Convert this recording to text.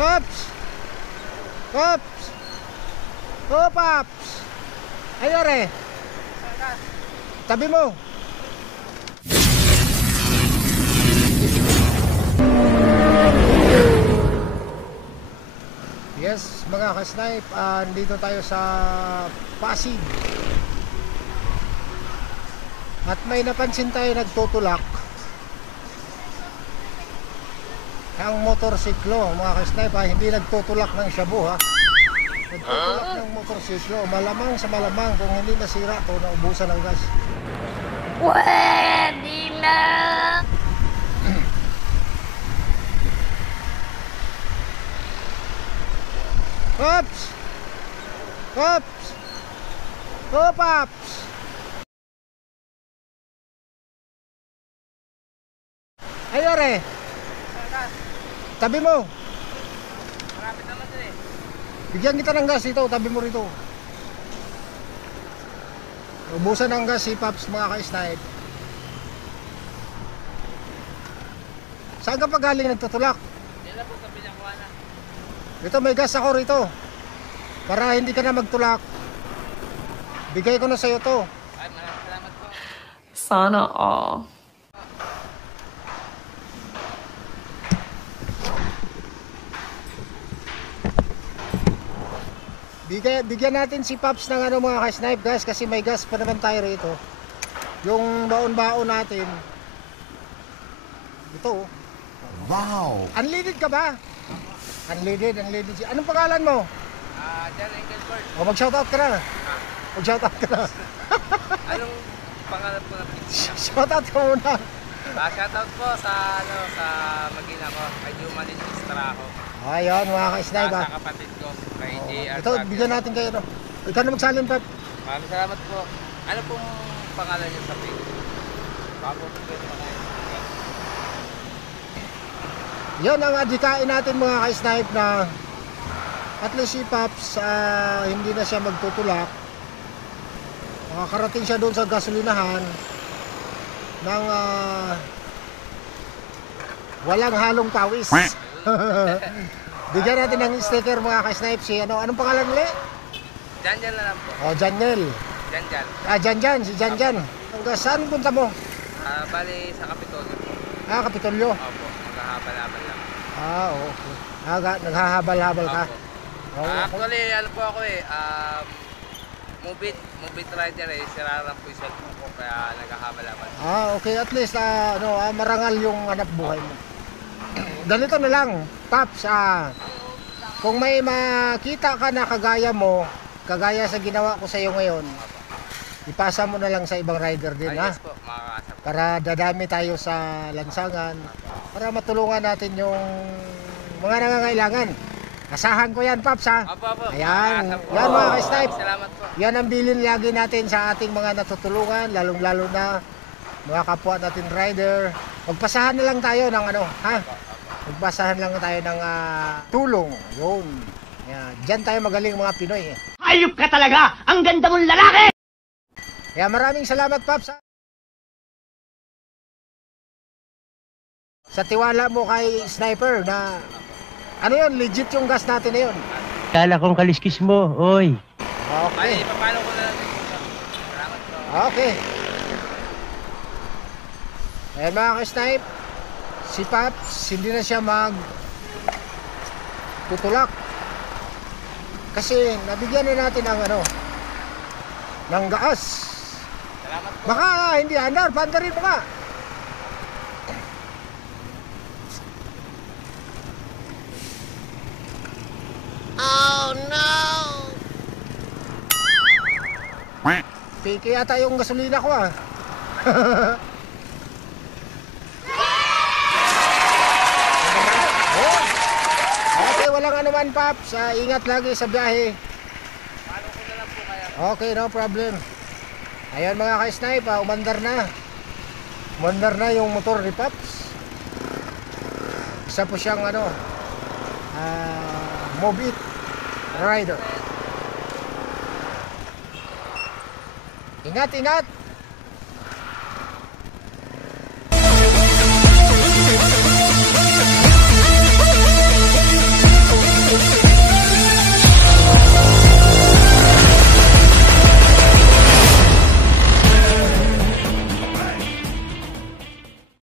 Pops! Pops! Oh, Pops! Ayore! Tabi mo! Yes, mga ka-snipe, dito tayo sa Pasig. At may napansin tayo nagtutulak. Ang motorsiklo, mga ka-snipe, hindi nagtutulak ng shabu, ha. Nagtutulak ng motorsiklo. Malamang sa malamang kung hindi nasira to, naubusan ng gas. Pwede na! Pops! Pops! Oh, Pops! Ayore! Tabi mo! Marami naman din eh. Bigyan kita ng gas dito, tabi mo rito. Ubusan ng gas si Pops, mga ka-snipe. Saan ka pa galing nagtutulak? Yan lang po sa Pinyakuana. Ito, may gas ako rito. Para hindi ka na magtulak. Bigay ko na sa'yo to. Ay, maraming salamat po. Sana all. Bigyan natin si Pops ng ano, mga ka-snipe, guys, kasi may gas pa naman tayo rito. Yung baon-baon natin. Ito. Wow! Unleaded ka ba? Unleaded. Anong pangalan mo? John Engelbert. O, mag-shoutout ka na. Mag-shoutout ka na. Anong pangalan po ng pizza? Shoutout ka muna. Shoutout po sa mag-ina ko. Kay Jumanin Estraho. Ayun, mga ka-snipe, ha. Sa kapatid ko. Kay JR. Ito, bigyan natin kayo, no. Ikaw na magsalin, Pep. Maraming salamat po. Ano pong pangalan niyo sa pig? Bago po po yung pangalan. Yun ang adikain natin, mga ka-snipe, na at least si Pops, hindi na siya magtutulak. Makakarating siya doon sa gasolinahan ng walang halong pawis. Bigyan natin ng sticker, mga ka-snipe, si anong pangalan ulit? Janjan na lang po. O, Janel. Janjan. Janjan, si Janjan. Saan punta mo? Bali sa Kapitolyo po. Kapitolyo. Opo. Maghahabal-habal lang. Okay. Naghahabal-habal ka. Opo. Oo. Actually, ano po ako eh, movie rider eh, sira lang po yung cellphone ko, kaya naghahabal-habal. Okay, at least marangal yung hanap buhay mo. Ganito na lang, Pops, kung may makita ka na kagaya mo, kagaya sa ginawa ko sa iyo ngayon, ipasa mo na lang sa ibang rider din, ha? Yes po, makakasap. Para dadami tayo sa lansangan, para matulungan natin yung mga nangangailangan. Asahan ko yan, Pops, ha? Opo, opo. Ayan, Makakasap po. yan mga ka-snipe. Salamat po. Yan ang bilin lagi natin sa ating mga natutulungan, lalong-lalo na mga kapwa natin rider. Magpasahan na lang tayo ng ano, ha? Magpasahan lang tayo ng tulong. Yun. Yan. Diyan tayo magaling, mga Pinoy. Hayop ka talaga! Ang ganda mong lalaki! Kaya maraming salamat, Pops, sa tiwala mo kay Sniper na ano yun, legit yung gas natin na yun. Kala kong kaliskis mo, oy. Bali, Okay. papalo ko na lang dito. Salamat po. Okay. Ayan, mga ka-snipe, si Pops, hindi na siya tutulak. Kasi nabigyan na natin ng ng gas. Salamat po. Baka hindi andar, pandarin mo ka. Oh no! Piki yata yung gasolina ko, Oh. Okay, walang anuman, Pops. Ingat lagi sa biyahe. Palo ko na lang po kaya. Okay, no problem. Ayun, mga ka-snipe, umandar na. Umandar na yung motor ni Pops. Isa po siyang Move It Rider. Ingat, ingat.